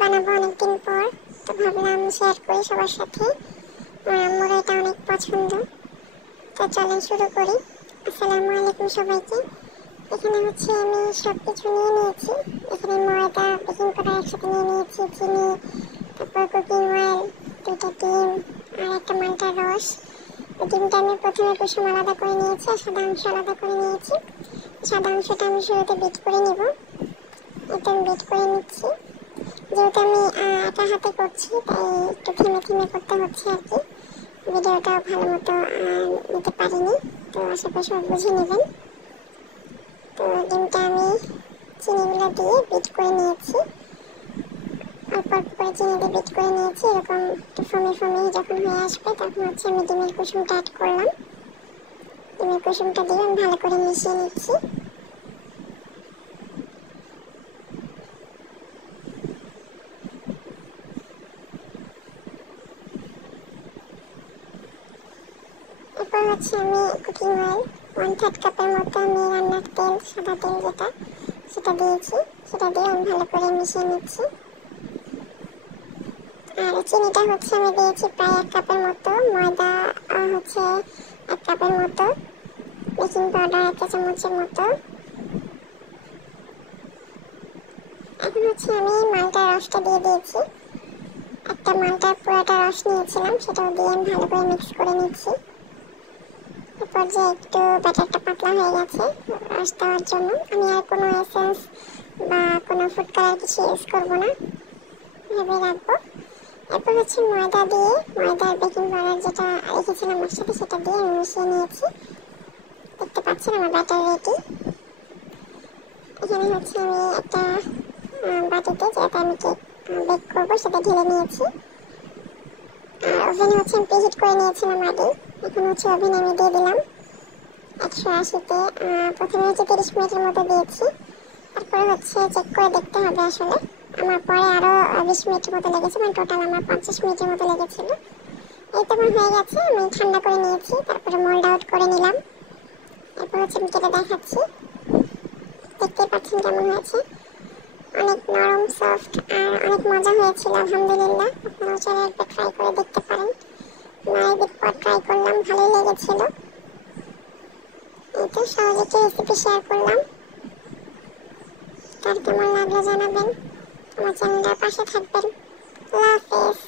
বানাবো অনেকদিন পর, তো ভাবলাম শেয়ার করি সবার সাথে। আমার আম্মুর এটা অনেক পছন্দ। তো চলেন শুরু করি। আসসালামু আলাইকুম সবাইকে। এখানে আমি সব কিছু নিয়ে নিয়েছি। এখানে ময়দা, বেকিং পাউডার একসাথে নিয়ে নিয়েছি, চিনি, তারপর কুকিং অয়েল, 2টা ডিম আর একটা মাল্টার রস। ডিমটা আমি প্রথমে কুসুম আলাদা করে নিয়েছি আর সাদা অংশ আলাদা করে নিয়েছি। সাদা অংশটা আমি শুরুতে বিট করে নিব। এটা আমি বিট করে নিচ্ছি। যেহেতু আমি একা হাতে করছি তাই একটু থেমে থেমে করতে হচ্ছে আর কি। ভিডিওটা ভালো মতো নিতে পারিনি, তো আশা করি সব বুঝে নেবেন। তো ডিমটা আমি চিনিগুলো দিয়ে বিট করে নিয়েছি, অল্প অল্প করে চিনি দিয়ে বিট করে নিয়েছি। এরকম একটু ফোমি ফোমি যখন হয়ে আসবে তখন আমি ডিমের কুসুমটা অ্যাড করলাম। ডিমের কুসুমটা দিয়ে আমি ভালো করে মিশিয়ে নিচ্ছি। এরপর আমি কুকিং অয়েল 1/3 কাপের মতো আমি রান্নার তেল, সাদা তেল যেটা, সেটা দিয়েছি। সেটা দিয়ে আমি ভালো করে মিশিয়ে নিচ্ছি। আর চিনিটা আমি দিয়েছি প্রায় 1 কাপের মতো, ময়দা 1 কাপের মতো, বেকিং পাউডার 1 চা চামচের মতো। এখন আমি মালটার রসটা দিয়ে দিয়েছি। একটা মালটার পুরোটা রস নিয়েছিলাম, সেটাও দিয়ে আমি ভালো করে মিক্স করে নিচ্ছি। এরপর যে একটু ব্যাটারটা পাতলা হয়ে গেছে রস দেওয়ার জন্য, আমি আর কোনো এসেন্স বা কোনো ফুড কালার কিছু ইউজ করবো না, ভেবে রাখবো। এরপর ময়দা দিয়ে, ময়দার বেকিং পাউডার যেটা রেখেছিলাম ওর সাথে, সেটা দিয়ে আমি মিশিয়ে নিয়েছি। দেখতে পাচ্ছেন আমার ব্যাটার রেডি। এখানে আমি একটা বাটিতে যেটা আমি কেক বেক করবো সেটা ঢেলে নিয়েছি। আর ওভেনে আমি প্রিহিট করে নিয়েছিলাম আগে। এখন ওভেনে আমি দিয়ে দিলাম 180-তে। প্রথমে 30 মিনিটের মতো দিয়েছি। তারপরে চেক করে দেখতে হবে। আসলে আমার পরে আরও 20 মিনিটের মতো লেগেছে, মানে টোটাল আমার 50 মিনিটের মতো লেগেছিল। এই তো আমার হয়ে গেছে, আমি ঠান্ডা করে নিয়েছি, তারপরে মোল্ড আউট করে নিলাম। এরপর আমি কেটে দেখাচ্ছি। দেখতেই পাচ্ছেন কেমন হয়েছে। অনেক নরম, সফট আর অনেক মজা হয়েছিল আলহামদুলিল্লাহ। আপনারাও চাইলে একবার ট্রাই করে দেখতে পারেন। অনেকদিন পর ট্রাই করলাম, ভালোই লেগেছিল। এই তো সহজে একটা রেসিপি শেয়ার করলাম। তার কেমন লাগলো জানাবেন। আমার চ্যানেলের পাশে থাকবেন। আল্লাহ হাফেজ।